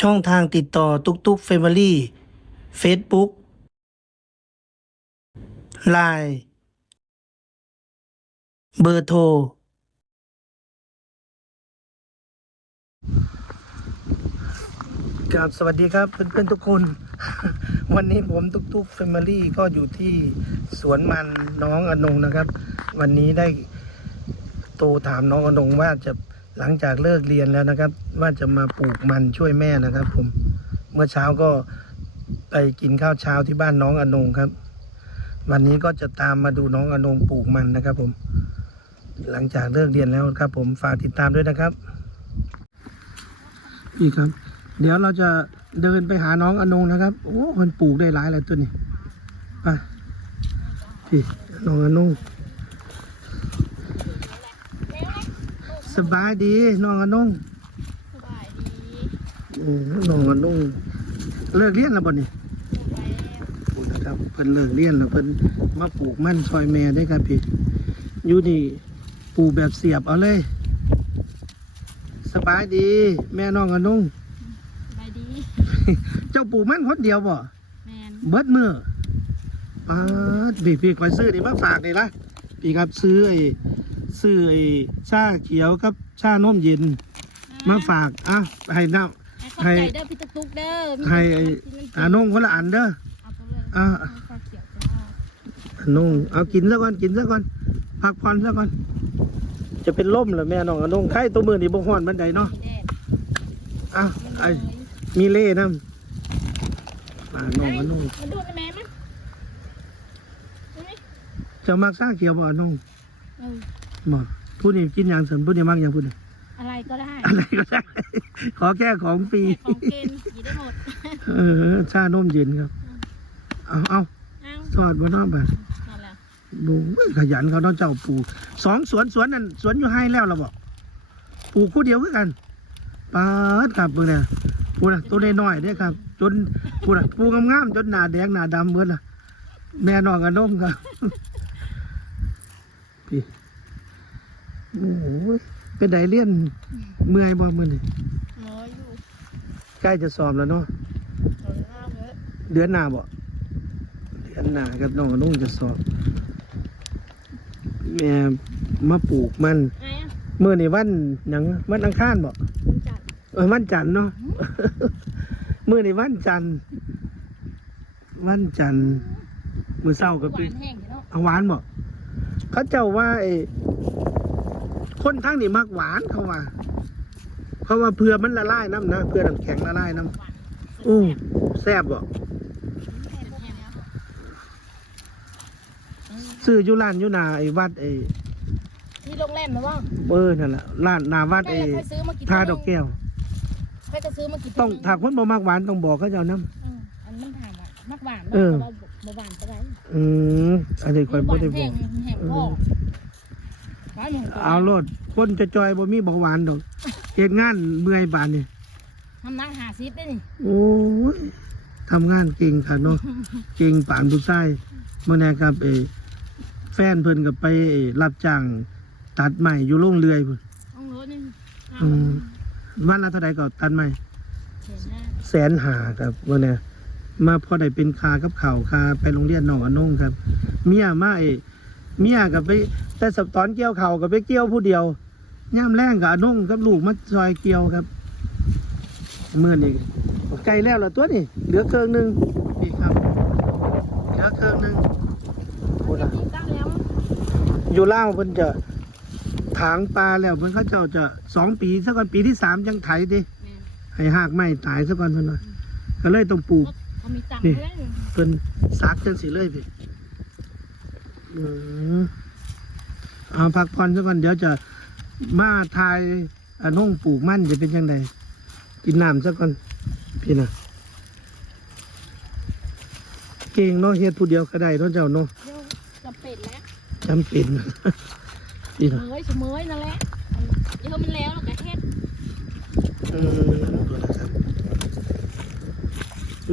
ช่องทางติดต่อตุกตุกเฟมิลี่เฟซบุ๊กไลน์เบอร์โทรกับสวัสดีครับเพื่อนๆทุกคน วันนี้ผมตุกตุกเฟมิลี่ก็อยู่ที่สวนมันน้องอนงนะครับ วันนี้ได้โตถามน้องอนงว่าจะ หลังจากเลิกเรียนแล้วนะครับ ว่าจะมาปลูกมันช่วยแม่นะครับ ผมเมื่อเช้าก็ไปกินข้าวเช้าที่บ้านน้องอนงครับ วันนี้ก็จะตามมาดูน้องอนงปลูกมันนะครับ ผม หลังจากเลิกเรียนแล้วครับ ผมฝากติดตามด้วยนะครับพี่ครับ เดี๋ยวเราจะเดินไปหาน้องอนงนะครับโอ้มันปลูกได้หลายเลยตัวนี้ไปพี่น้องอนง สบายดีน้องอนงสบายดีอืมน้องอนงเลิกเรียนแล้วบ่นี่ไปแล้วปลูกนะครับเพิ่นเลิกเรียนแล้วเพิ่นมาปลูกมันซอยแม่ได้ครับพี่อยู่นี่ปลูกแบบเสียบเอาเลย สบายดี แม่น้องอนงสบายดี เจ้าปลูกมันคนเดียวบ่แมนเบิดมือป้าดพี่พี่คอยซื้อนี่มาฝากนี่ละพี่ครับซื้อไอ้ ซื้อไอ้ชาเขียวกับชานมเย็นมาฝากอะให้น้ให้เข้าใจเด้อพี่ตุ๊กตุ๊กเด้อมีให้ไอ้มันำอานงคนละอันเด้อเอาไปเลยอะเอาชาเขียวจ้าอานงเอากินซะก่อนกินซะก่อนพักผ่อนซะก่อนจะเป็นล่มเหรอแม่น้องอานงไข่ตัวมือนี่บ่ฮ้อนบันไดเนาะสีแดงอะมันไอ้เลยมีเล่นำอ่าน้องอานงมันดูดได้ไหมมั้ยดูดิเจะมักซาเขียวบ่อานง เออบ่ผู้นี้กินหยังเสริมผู้นี้มักหยังผู้นี้อะไรก็ได้อะไรก็ได้ ขอแค่ของฟรีให้ของเกณฑ์หยิบได้หมด เออชานมเย็นครับ เอาเอาเอ้าสอดบนน้องไปนั่นแหละดูขยันเขาต้องเจ้าปลูกสองสวนสวนนั่นสวนอยู่ให้แล้วเราบอกปลูกคู่เดียวคือกันปาดครับเพื่อนน่ะพูดนะตัวน้อยๆเนี่ยครับ จนพูดนะปลูกงามๆจนหนาแดงหนาดำเบิดล่ะแม่น้องกันนมครับพี่ โอ้โหเป็นไดเลี่ยนเมื่อยบ่มือนี่น้อยอยู่ใกล้จะสอบแล้วเนาะน้อยมากเลยเดือนหน้าบ่เดือนหน้าครับน้องนุ่งจะสอบแม่มาปลูกมันไอ้อะเมื่อนี่วันหยังวันอังคารบ่มันจัดเออวันจันทร์เนาะเมื่อนี่วันจันทร์วันจันทร์มือเศร้ากับหวานแห้งอยู่เนาะ เอาหวานบ่เขาเจ้าว่าไอ้ คนทั้งนี่มักหวานเขาว่าเขาว่าเพื่อมันละลายน้ำนะเพื่อน้ำแข็งละลายน้ำหวานอู้แซ่บบ่แห้งแห้งแล้วอืมซื้ออยู่ร้านอยู่หนาไอ้วัดไอ้ที่โรงแรมนะว่าเบอร์นั่นแหละร้านหนาวัดใครไอ้เคยซื้อมากี่ทาดอกแก้วใครจะซื้อมากี่ต้องถ้าคนบ่มักหวานต้องบอกเขาเจ้าน้อืมอันมันถามอะมักหวานเออเราบ่หวานไปได้ำอืมอันนี้ค่อยหบ่วานได้บแห้อกงแห้งพ่อหวานหมู เอาโลดคนจะจอยบ่มีเบาหวานดอกเฮ็ดงานเมื่อยบานนี่ทำนังหาซิปได้นี่โอ้ยทำงานเก่งค่ะเนาะเก่งปานผู้ชายเมื่อไหร่ครับเออแฟนเพิ่นก็ไปเอ่อรับจ้างตัดไม้อยู่โรงเรือยพุ่นต้องรู้นี่อืมวันละเท่าใดก็ตัดไม้เห็นหน้าแสนหาครับมื่อนี้มาพอได้เป็นคากับข่าวคาไปโรงเรียนหนองอนงครับ เมียมาเอ เมียกับไป แต่สับตอนเกี่ยวเข่าวกับไปเกี่ยวผู้เดียวย่ามแรงกับอนงกับลูกมาซอยเกี่ยวครับเมื่อนี้ไกลแล้วล่ะตัวนี่เหลือเครื่องหนึงนี่ครับเหลือเครื่องหนึงพูดละที่ตั้งแล้วอยู่ล่าวเพิ่นจะถางปลาแล้วเพิ่นเขาเจ้าจะสองปีสักก่อนปีที่สามยังไถดิแม่ให้หากไม้ตายสักก่อนเพิ่นว่าก็เลยต้องปลูกเขามีตังค์นี่เพื่อนเพิ่นซักจังสิเลยพี่ อืมเอาพักผ่อนสักก่อนเดี๋ยวจะมาทายอันห้องปลูกมันจะเป็นยังไงกินน้ำสักก่อนพี่นะเก่งเนาะเฮ็ดผู้เดียวก็ได้เนาะเจ้าเนาะเดี๋ยวจะเป็ดแล้วจำเป็น พี่นะเมยเสมยนั่นแหละเดี๋ยวมันแล้วเราก็เฮ็ดอืมตัวนะครับ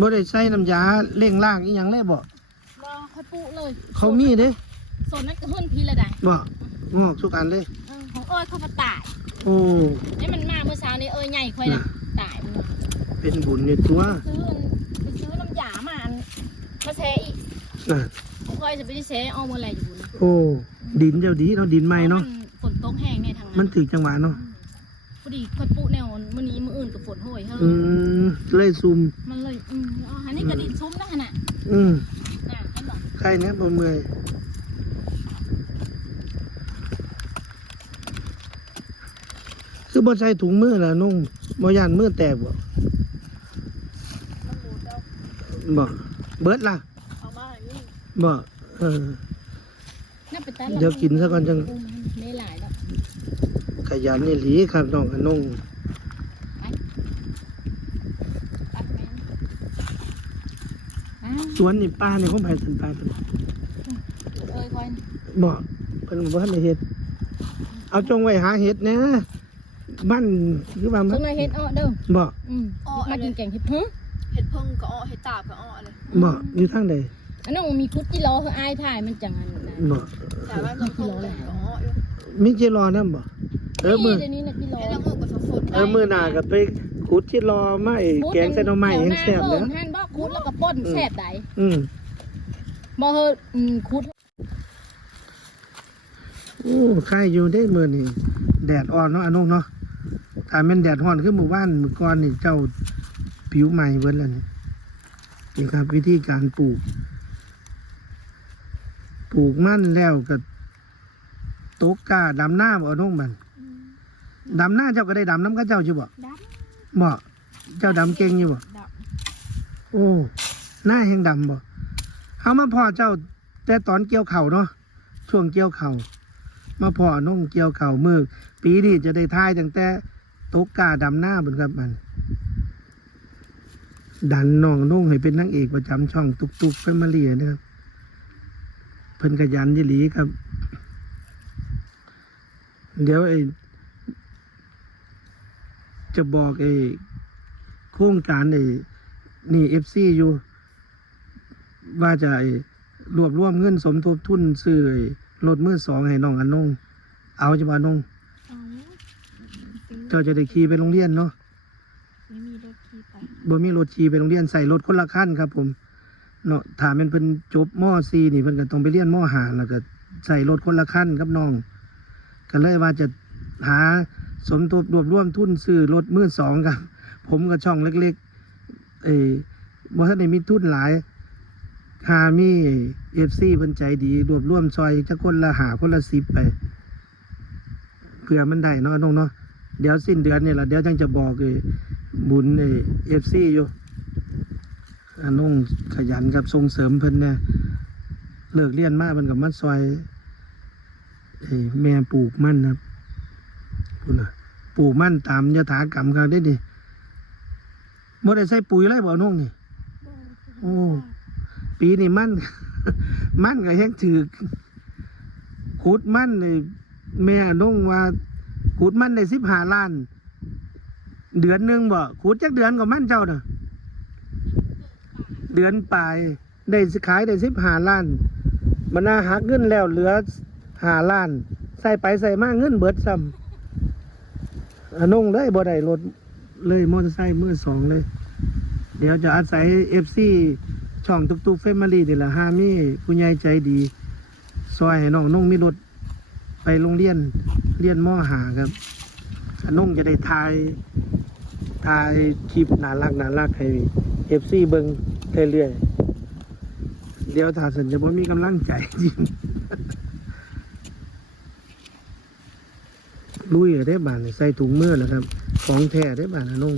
บ่ได้ใส่น้ำยาเร่งล่างอีหยังเลยบ่รอค่อยปุเลย เขามีเด้ ส่วนนั้นก็เฮิ่นพีละได้บ่งอกทุกอันเลย เออของเอ้ยเขามาตายโอ้ นี่มันมาเมื่อเช้านี้เอ้ยใหญ่ค่อยนะตายมันเป็นบุญในตัวซื้ออันไปซื้อน้ำยามาอันมาแช่อีกน่ะผมเคยจะไปได้แช่เอาเมื่อไหร่อยู่นะโอ้ ดินเจ้าดีเนาะดินไหม้เนาะฝนตกแห้งในทางมันนั้นถึกจังหวะเนาะ พอดีค่อยปุแนวมื้อนี้มื้ออื่นกับฝนโหยเฮ้อืยมเลยซุ่มมันเลยอืมอ๋ออันนี้กระดิ่งซุ้มนะขนาดอืมน่ะเห็นบอกใครเนี่ยบ่เมื่อย คือบ่ใส่ถุงมือล่ะนุ่งบ่ย่านมือแตกบ่มันบูดเอาบ่เบิดล่ะเอามาอยู่บ่เออ น่าไปตัดเดี๋ยวกินซะก่อนจังอืมไม่หลายแล้วขยันนี่หลีครับน้องอนงตัดแม่นอ้าวสวนนี่ป้านี่ของไผสันป้าเพิ่นเอ้ยคอยบ่เพิ่นบ่ทันได้เฮ็ดเอาจงไว้หาเฮ็ดนะ บ้านคือว่ามัต้นนไม้เฮ็ดอ้อเด้อบ่อืมอ้อมาอะไรกินแกงเห็ดหึเห็ดเพิ่งก็อ้อเห็ดตาบก็อ้อเลยบ่อยู่ทางใดอันนั้นมีคุดจิโลคืออายถ่ายมันจังอันนั้นบ่แต่ว่ามันเพิ่งเลยก็อ้ออยู่มีเจรอนํบ่เออมื้อเดี๋ยวนี้นะกิโลเห็ดละมือก็สดๆเออมื้อหน้าก็ไปขุดเจรอมาไอ้แกงใส่หน่อไม้แห้งแซ่บแล้แล้ววหั่นบ่คุดแล้วก็ป่นแซ่บไดอืมบ่เฮออืมคุดโอ้ใครอยู่ได้มื้อนี้แดดอ่อนเนาะอนงเนาะ ถ้าแม่นแดดร้อนคือหมู่บ้านมื้อก่อนนี่เจ้าผิวใหม่เบิดแล้วนี่นี่ครับ วิธีการปลูก ปลูกมันแล้วก็ตกกาดำหน้าบ่อนงมันดำหน้าเจ้าก็ได้ดำน้ำกับเจ้าอยู่บ่ดบ่เจ้าดำเก่งอยู่บ่ำดโอ้หน้าแห่งดำบ่เอามาพ่อเจ้า แต่ตอนเกี่ยวเข่าวเนาะช่วงเกี่ยวเข่าวมาพ่อน้องเกี่ยวเข่าวมือปีนี้จะได้ทายตั้งแต่ ตกกาดำหน้าบนครับมัน ดันน้องนุ่งให้เป็นนางเอกประจำช่องตุกตุกแฟมิลี่นะครับ เพิ่นขยันยี่หลีครับ เดี๋ยวไอ้จะบอกไอ้โครงการไอ้นี่เอฟซีอยู่ ว่าจะไอรวบรวมเงินสมทบทุนซื้อรถมือสองให้น้องอันนงเอาจะมานงอ๋อ เจ้าจะได้ขี่ไปโรงเรียนเนาะไม่มีรถขี่ไปบ่มีรถขี่ไปโรงเรียนใส่รถคนละคันครับ ผมเนาะถามเป็นเพิ่นจบม .4 นี่เพิ่นก็ต้องไปเรียนม .5 แล้วก็ใส่รถคนละคันกับน้องก็เลยว่าจะหาสมทบรวบรวมทุนซื้อรถมือสองครับ ผมกับช่องเล็กๆเอ้บ่ทันได้มีทุนหลายหามีเอฟซีเพิ่นใจดี รวบรวมซอยจักคนละหาคนละสิบไปเพื่อมันได้เนาะน้องเนาะ เดี๋ยวสิ้นเดือนนี่ล่ะเดี๋ยวจังจะบอกเอ้บุญเอฟซีอยู่อันน้องขยันกับส่งเสริมเพิ่นเนี่ยเลิกเรียนมากเพิ่นกับมาซอยแม่ปลูกมั่นครับพุ่นน่ะปลูกมั่นตามยถากรรมเขาได้ดิบ่ได้ใส่ปุ๋ยไรบ่น้องนี่โอ้ปีนี้มั่น มั่นก็ยังถือขุดมันนี่แม่น้องว่า ขุดมันได้สิบห้าล้าน เดือนหนึ่งบ่ขุดจักเดือนก็มันเจ้าน่ะเดือนปลายได้ขายได้สิบห้าล้านมันน่าหักเงินแล้วเหลือห้าล้าน ใส่ไปใส่มาเงินเบิดซ้ำอนงเลยบ่ได้รถเลยมอเตอร์ไซค์มือสองเลย เดี๋ยวจะอาศัยเอฟซีช่องตุกตุกเฟมิลี่นี่แหละห้ามีผู้ใหญ่ใจดี ซอยให้น้องน้องมีรถไปโรงเรียน เรียนมอหาครับอนน้องจะได้ถ่ายถ่ายคลิปน่ารักน่ารักให้เอฟซีเบิงเรื่อยๆเดี๋ยวถ้าสันจะบ่มีกำลังใจจริงลุยได้บานใส่ถุงมือแล้วครับ ของแท้ได้บานนะน้อง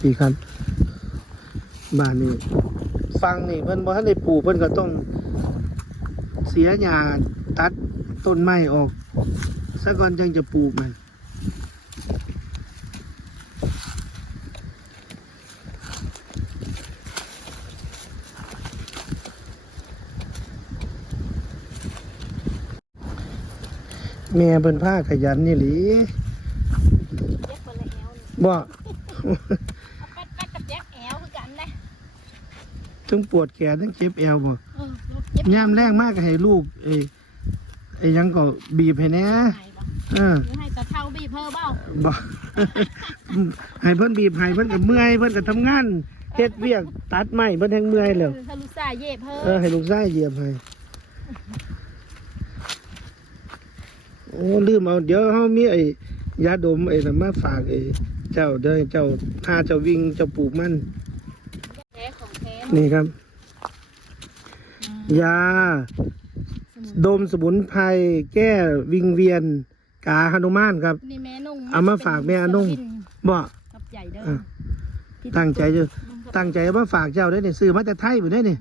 ปีครับบ้านนี้ฟังนี่เพิ่นบ่ทันได้ปลูกเพิ่นก็ต้อง เสียหญ้าตัดต้นไม้ออกซะก่อนจังจะปลูกมันแม่เพิ่นพาขยันนี่หลีเจ็บคนละแอวนี่บ่เอาแป๊ดแป๊ดกับแจ็คแอวคือกันนะทั้งปวดแขนทั้งเจ็บเอวบ่เออรถเจ็บ ย่ามแรงมากก็ให้ลูกไอ้ไอ้หยังก็บีบให้แหน่หายบ่เออหรือให้ตะเท่าบีบเพิ่มเปล่าบ่ให้เพิ่นบีบให้เพิ่นก็เมื่อยเพิ่นก็ทำงานเฮ็ดเวียกตัดไม้เพิ่นแฮงเมื่อยแล้วถ้าลูกสายเย็บเพิ่มเออให้ลูกชายเหยียบให้โอ้ลืมเอาเดี๋ยวเฮามีไอ้ยาดมไอ้น่ะมาฝากไอ้เจ้าเด้อเจ้าถ้าเจ้าวิ่งเจ้าปลูกมันแท้ของแท้นี่ครับ ยา ดมสมุนไพรแก้วิงเวียน กาหนุมานครับ นี่แม่นุ่งเอามาฝากแม่นุ่งบ่กับใหญ่เด้ออะตั้งใจจะตั้งใจเอามาฝากเจ้าได้นี่ซื้อมาแต่ไทยบ่ได้นี่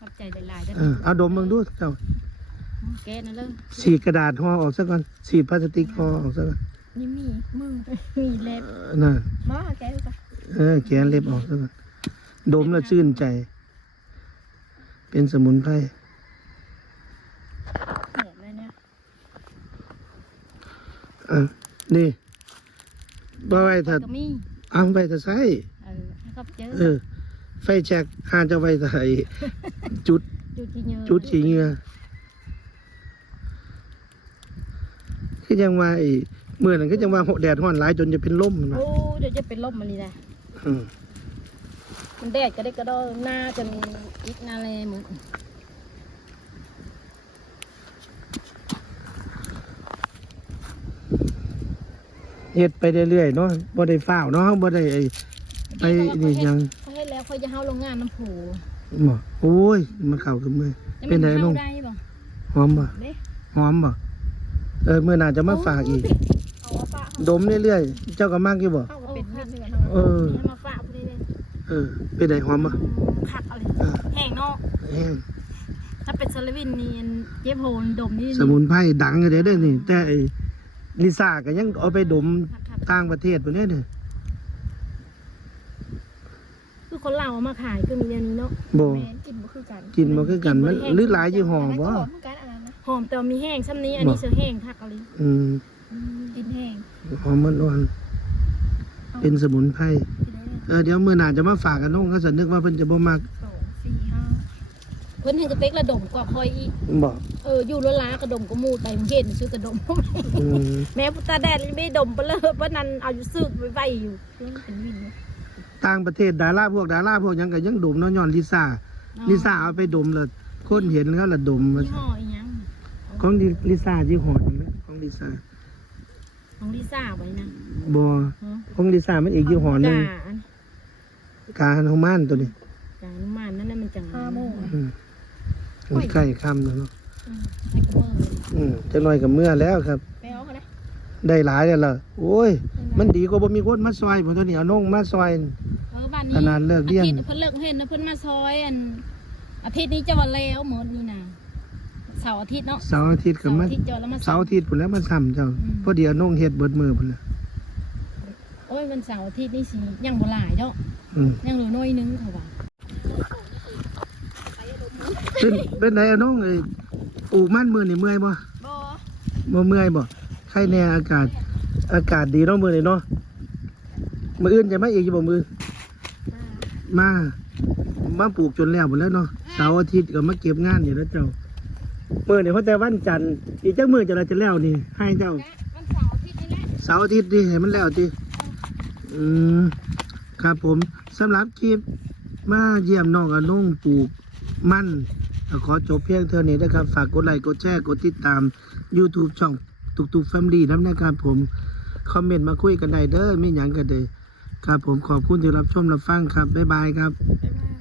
กับใจหลายๆเด้อเออเอาดมเบิ่งดูเจ้าแกนั่นเลยฉีกกระดาษห่อออกซะก่อนฉีกพลาสติกห่อออกซะก่อนนี่มีมือมีเล็บเออน่ะมาแกดูปะเออแกนเล็บออกซะก่อนดมแล้วชื่นใจ เป็นสมุนไพรเหมือนเลยเนี่ยอะนี่บ่ไว้ถ้าก็มีเอาไว้ถ้าใช้เออให้เขาเจอเออ ไฟแช็กหาจะไว้ใส่จุด จุดที่เยอะจุดฉีเหงือคือยังว่าไอ้เมื่อนั้นก็ยังว่าแดดร้อนหลายจนจะเป็นลมนะโอ้เดี๋ยวจะเป็นลมมันนี่แหละ อืม มันแดดก็ได้กระโดดหน้าจนอีกหนาเลยเหมือนเฮ็ดไปเรื่อยๆเนาะบ่ได้ฟ้าวเนาะบ่ได้ไอ้ไปนี่หยังเขาให้แล้วเขาจะเฮาโรงงานน้ำผูบ่โอ้ย มันเข้ากับมือจะเป็นไงมัลุงได้บ่หอมบ่เด้หอมบ่เออมื้อหน้าจะมาฝากอีกเอาว่าปะดมเรื่อยๆ เจ้าก็มักอยู่บ่เข้ามาเป็นนิดนึงอะเอ ออเป็นไดหอมบ่ขัดเอาเลยเออแห้งเนาะแห้งถ้าเป็นซาลวินนี่อันเย็บโหนดมนี่สมุนไพรดังอยู่เด้อเด้อนี่ แต่ไอ้ลิซ่าก็ยังเอาไปดมขัดต่างประเทศพุ่นเด้อนี่ๆคือคนเราเอามาขายก็มีอันนี้เนาะบ่แม่กินบ่คือกัน กินบ่คือกันมันหรือหลายยี่ห้อแต่ก็บ่หอมเหมือนกันอันนั้นนะหอมแต่ว่ามีแห้งซ้ำนี้อันนี้บ่เสือแห้งทักอะไรอืมกินแห้งหอมมันอ่อนเป็นสมุนไพรกินได้ เลยเออเดี๋ยวมื้อหน้าจะมาฝากกันน้องก็สนึกว่าเพิ่นจะบ่มักสองสี่ห้าเพิ่นเห็นจะเป๊กระดมกว่าคอยอีกบ่เอออยู่ละล้ากระดมก็มูดไปผมเห็นซื้อกระดม อืมแม่พุตาแดดไม่ดมไปเลยเพราะนั้นเอาอยู่ซึกไว้ไว้อยู่เรื่องเป็นวินเนี่ยต่างประเทศดาราพวกดาราพวกหยังก็ยังดมเนาะย้อนลิซ่าลิซ่าเอาไปดมแล้วคนเห็นเขาละดมว่ายี่ห้ออีหยังของลิซ่ายี่ห้อหนึงนะของลิซ่าของลิซ่าไว้นะบ่ฮะของลิซ่ามันอีกยี่ห้อหนึงกาอัน กาฮันมานตัวนี้กาน้ำมันนั่นน่ะมันจังห้าโมงอืมมันใกล้ค่ำแล้วเนาะอืมให้กระเบื้องเลยอืมจักหน่อยกับเมื่อแล้วครับ ไปเอาเขานะได้หลายแล้วล่ะโอ้ย มันดีกว่าบ่มีคนมาซอยผมตัวนี้เอาน้องมาซอย เออบ้านนี้ขนาดเลิกเรียน อาทิตย์เพิ่นเลิกเห็นนะเพิ่นมาซอยอันอาทิตย์นี้จะวันแล้วหมดนี่นะเสาร์อาทิตย์เนาะเสาร์อาทิตย์ก็เสาร์มาอาทิตย์เจอแล้วมา เสาร์อาทิตย์พุ่นแล้วมาซ้ำเจ้าอืม พอดีเอาน้องเฮ็ดเบิดมือพุ่นละโอ้ยมันเสาร์อาทิตย์นี่สิยังบ่หลายเนาะอืม ยังเหลือน้อยนึงเขาว่าเป็นเป็นไดเอาน้องไอ้ปลูกมันมือนี่เมื่อยบ่บอบ่เมื่อยบ่ใครแน่อากาศ อากาศดีเนาะมื้อนี้เนาะมื้ออื่นจะมาอีกอยู่บ่มื้อมามาปลูกจนแล้วหมดแล้วเนาะเสาร์อาทิตย์ก็มาเก็บงานอยู่แล้วเจ้ามื้อนี้เพราะแต่วันจันทร์อีกจักมื้อจะเราจะแล้วนี่ ให้เจ้ามันเสาร์อาทิตย์นี่แหละเสาร์อาทิตย์นี่ให้มันแล้วติอืม ครับผมสำหรับคลิปมาเยี่ยมน้องอนุ่งปลูกมันขอจบเพียงเท่านี้นะครับ ฝากกดไลค์กดแชร์กดติดตาม YouTube ช่องตุกตุกแฟมลี่น้ำนะครับผม คอมเมนต์มาคุยกันได้เด้อไม่หยังกันเด้อครับผมขอบคุณที่รับชมรับฟังครับ บ๊ายบายครับ บ๊ายบาย